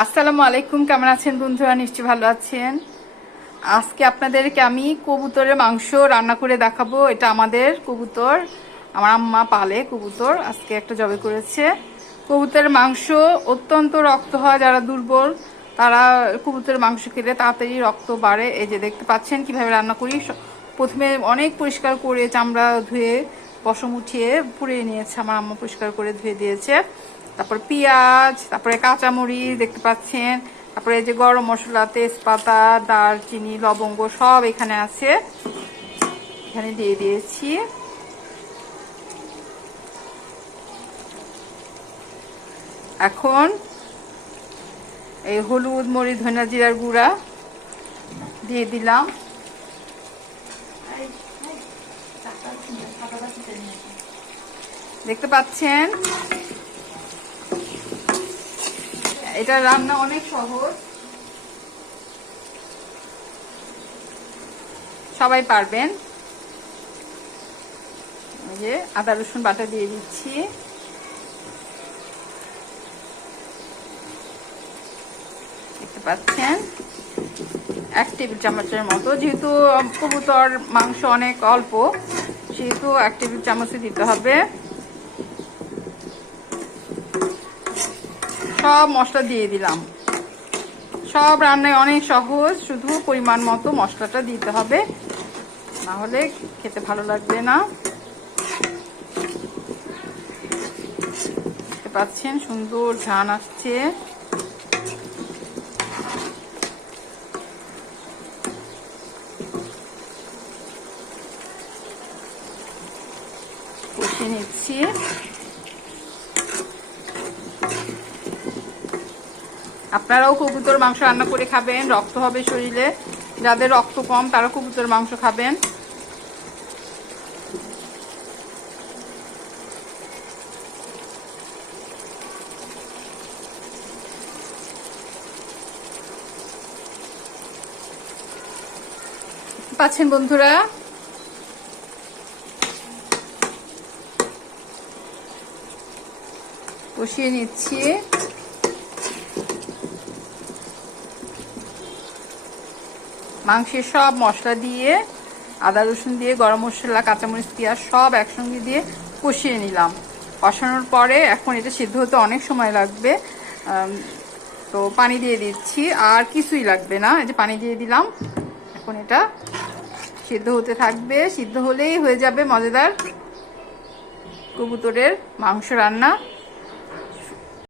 আসসালামু আলাইকুম। কেমন আছেন বন্ধুরা? নিশ্চয়ই ভালো আছেন। আজকে আপনাদেরকে আমি কবুতরের মাংস রান্না করে দেখাবো। এটা আমাদের কবুতর, আমার আম্মা পালে কবুতর, আজকে একটা জবে করেছে। কবুতরের মাংস অত্যন্ত রক্ত হয়, যারা দুর্বল তারা কবুতরের মাংস খেলে তাড়াতাড়ি রক্ত বাড়ে। এই যে দেখতে পাচ্ছেন কিভাবে রান্না করি। প্রথমে অনেক পরিষ্কার করে চামড়া ধুয়ে পশম উঠিয়ে পুড়িয়ে নিয়েছে, আমার আম্মা পরিষ্কার করে ধুয়ে দিয়েছে। তারপর পেঁয়াজ, তারপরে কাঁচামরিচ দেখতে পাচ্ছেন, তারপরে এই যে গরম মশলা, তেজপাতা, দারচিনি, লবঙ্গ সব এখানে আছে, এখানে দিয়ে দিয়েছি। এখন এই হলুদ, মরিচ, ধনিয়া, জিরার গুঁড়া দিয়ে দিলাম। দেখতে পাচ্ছেন এটা রান্না অনেক সহজ, সবাই পারবেন। এই যে আদা রসুন বাটা দিয়ে দিচ্ছি, দেখতে পাচ্ছেন 1 টেবিল চামচের মতো। যেহেতু কবুতর মাংস অনেক অল্প, সেহেতু 1 টেবিল চামচে দিতে হবে। সব মশলা দিয়ে দিলাম। সব রান্নায় অনেক সহজ, শুধু পরিমাণ মতো মশলাটা দিতে হবে, না হলে খেতে ভালো লাগবে না। দেখতে পাচ্ছেন সুন্দর ঘ্রাণ আসছে। কষিয়ে নিচ্ছি। আপনারাও কবুতর মাংস রান্না করে খাবেন, রক্ত হবে শরীরে। যাদের রক্ত কম তারা কবুতর মাংস খাবেন। পাচ্ছেন বন্ধুরা, কষিয়ে নিচ্ছি। মাংসের সব মশলা দিয়ে, আদা রসুন দিয়ে, গরম মশলা, কাঁচামরিচ, পেঁয়াজ সব একসঙ্গে দিয়ে কষিয়ে নিলাম। কষানোর পরে এখন এটা সিদ্ধ হতে অনেক সময় লাগবে, তো পানি দিয়ে দিচ্ছি। আর কিছুই লাগবে না, এই যে পানি দিয়ে দিলাম। এখন এটা সিদ্ধ হতে থাকবে, সিদ্ধ হলেই হয়ে যাবে মজাদার কবুতরের মাংস রান্না।